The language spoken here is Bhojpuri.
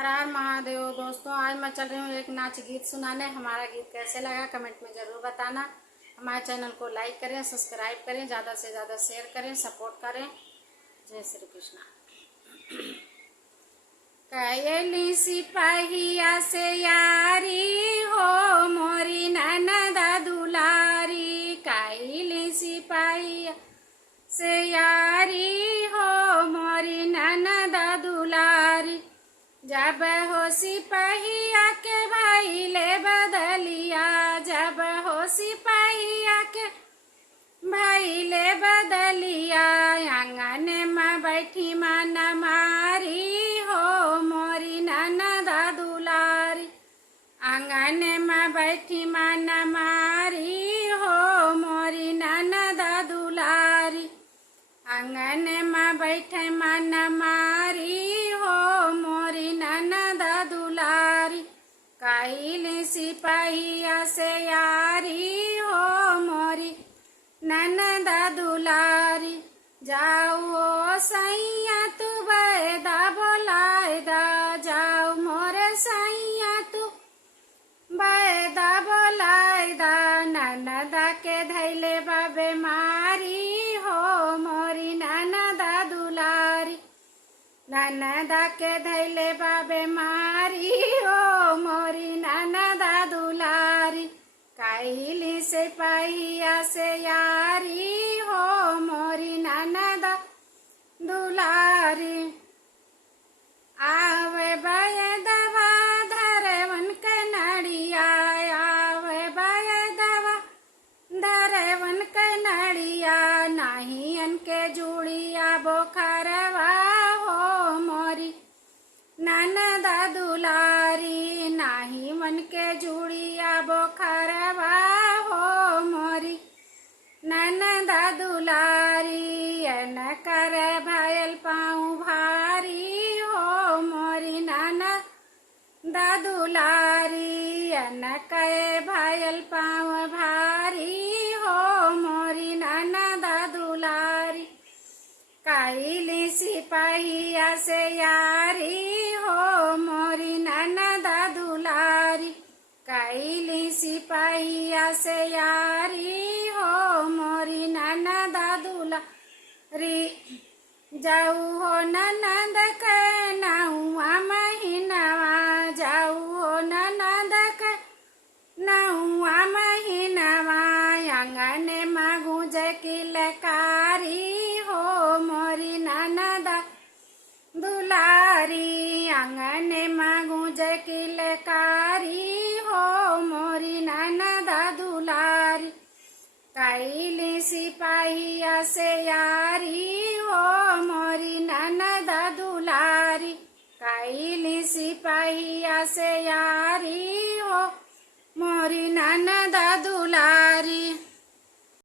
हर हर महादेव। दोस्तों, आज मैं चल रही हूँ एक नाच गीत सुनाने। हमारा गीत कैसे लगा कमेंट में ज़रूर बताना। हमारे चैनल को लाइक करें, सब्सक्राइब करें, ज़्यादा से ज़्यादा शेयर करें, सपोर्ट करें। जय श्री कृष्णा। कयली सिपाहिया से यारी हो मोरी ननदा दुलारी। कयली सिपाहिया से यारी हो मोरी ननदा दुलारी। जब हो सिपाहिया के भाई ले बदलिया, जब हो सिपाहिया के भाई ले बदलिया। आंगन में बैठी मन मारी हो मोरी ननदा दुलारी। आंगन में बैठी मन मारी हो मोरी ननदा दुलारी। आंगन में बैठे मन मारी हो मोरी ननदा दुलारी। कयली सिपाहिया से यारी हो मोरी ननदा दुलारी। जाओ सैया तू बैदा बोलायदा, जाओ मोरे सैया तू बैदा बोलायदा। ननदा के धैले बाबे मारी हो मोरी ननदा दुलारी। ननदा के धैले बाबे मारी हो मोरी ननदा दुलारी। कयली सिपाहिया से यारी हो मोरी ननदा दुलारी। आवे बयदवा धरवन के नड़िया, आवे बयदवा धरवन के नड़िया। नाही अनके जुड़िया बोखरवा हो मोरी ननदा दुलारी। नाही मन के जुड़िया बोखरवा हो मोरी ननदा दुलारी। अन कर भयल पाँव भारी हो मोरी ननदा दुलारी। अन कर भयल पाँव भारी हो मोरी ननदा दुलारी। कयली सिपाहिया से यारी हो मोरी ननदा दुलारी। कयली सिपाहिया से यारी हो मोरी ननदा दुलारी। जाऊ हो ननद के नौवा महीनवा, जाऊ हो ननद के नौवा महीनवा। आंगन में गूंज किलकारी हो मोरी ननदा दुलारी। आंगन में गूंज किलकारी हो मोरी ननदा दुलारी। कयली सिपाहिया से यारी हो मोरी ननदा दुलारी। कयली सिपाहिया से यारी हो मोरी ननदा दुलारी।